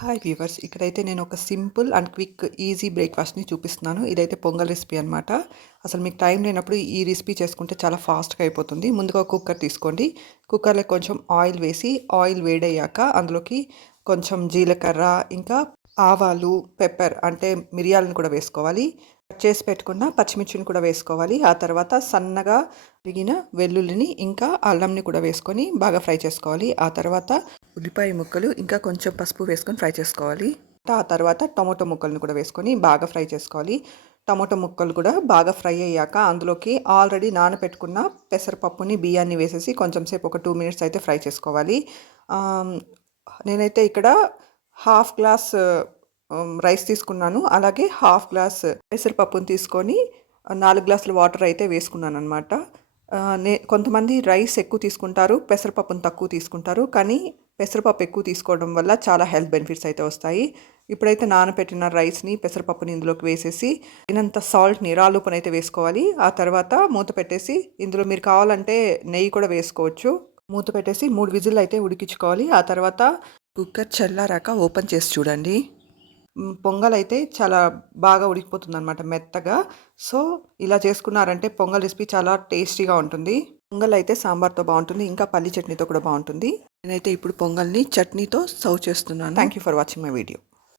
Hi viewers, ఇక్కడైతే నేను ఒక సింపుల్ అండ్ క్విక్ ఈజీ బ్రేక్ఫాస్ట్ని చూపిస్తున్నాను. ఇదైతే పొంగల్ రెసిపీ అనమాట. అసలు మీకు టైం లేనప్పుడు ఈ రెసిపీ చేసుకుంటే చాలా ఫాస్ట్గా అయిపోతుంది. ముందుగా కుక్కర్ తీసుకోండి. కుక్కర్లో కొంచెం ఆయిల్ వేసి, ఆయిల్ వేడయ్యాక అందులోకి కొంచెం జీలకర్ర, ఇంకా ఆవాలు, పెప్పర్ అంటే మిరియాలను కూడా వేసుకోవాలి. కట్ చేసి పెట్టుకున్న పచ్చిమిర్చిని కూడా వేసుకోవాలి. ఆ తర్వాత సన్నగా తరిగిన వెల్లుల్లిని ఇంకా అల్లంని కూడా వేసుకొని బాగా ఫ్రై చేసుకోవాలి. ఆ తర్వాత ఉల్లిపాయ ముక్కలు ఇంకా కొంచెం పసుపు వేసుకొని ఫ్రై చేసుకోవాలి. ఆ తర్వాత టొమాటో ముక్కలను కూడా వేసుకొని బాగా ఫ్రై చేసుకోవాలి. టమాటో ముక్కలు కూడా బాగా ఫ్రై అయ్యాక అందులోకి ఆల్రెడీ నానబెట్టుకున్న పెసరపప్పుని, బియ్యాన్ని వేసేసి కొంచెం సేపు ఒక 2 మినిట్స్ అయితే ఫ్రై చేసుకోవాలి. నేనైతే ఇక్కడ హాఫ్ గ్లాస్ రైస్ తీసుకున్నాను. అలాగే హాఫ్ గ్లాస్ పెసరపప్పుని తీసుకొని 4 గ్లాసుల వాటర్ అయితే వేసుకున్నాను అనమాట. కొంతమంది రైస్ ఎక్కువ తీసుకుంటారు, పెసరపప్పును తక్కువ తీసుకుంటారు. కానీ పెసరపప్పు ఎక్కువ తీసుకోవడం వల్ల చాలా హెల్త్ బెనిఫిట్స్ అయితే వస్తాయి. ఇప్పుడైతే నానబెట్టిన రైస్ని, పెసరపప్పుని ఇందులోకి వేసేసి తగినంత సాల్ట్ని, రాళ్ళుప్పుని అయితే వేసుకోవాలి. ఆ తర్వాత మూత పెట్టేసి ఇందులో మీరు కావాలంటే నెయ్యి కూడా వేసుకోవచ్చు. మూత పెట్టేసి 3 విజిల్ అయితే ఉడికించుకోవాలి. ఆ తర్వాత కుక్కర్ చల్లారాక ఓపెన్ చేసి చూడండి. పొంగల్ అయితే చాలా బాగా ఉడికిపోతుందనమాట మెత్తగా. సో ఇలా చేసుకున్నారంటే పొంగల్ రెసిపీ చాలా టేస్టీగా ఉంటుంది. పొంగల్ అయితే సాంబార్తో బాగుంటుంది, ఇంకా పల్లి చట్నీతో కూడా బాగుంటుంది. నేనైతే ఇప్పుడు పొంగల్ని చట్నీతో సర్వ్ చేస్తున్నాను. Thank you for watching my video.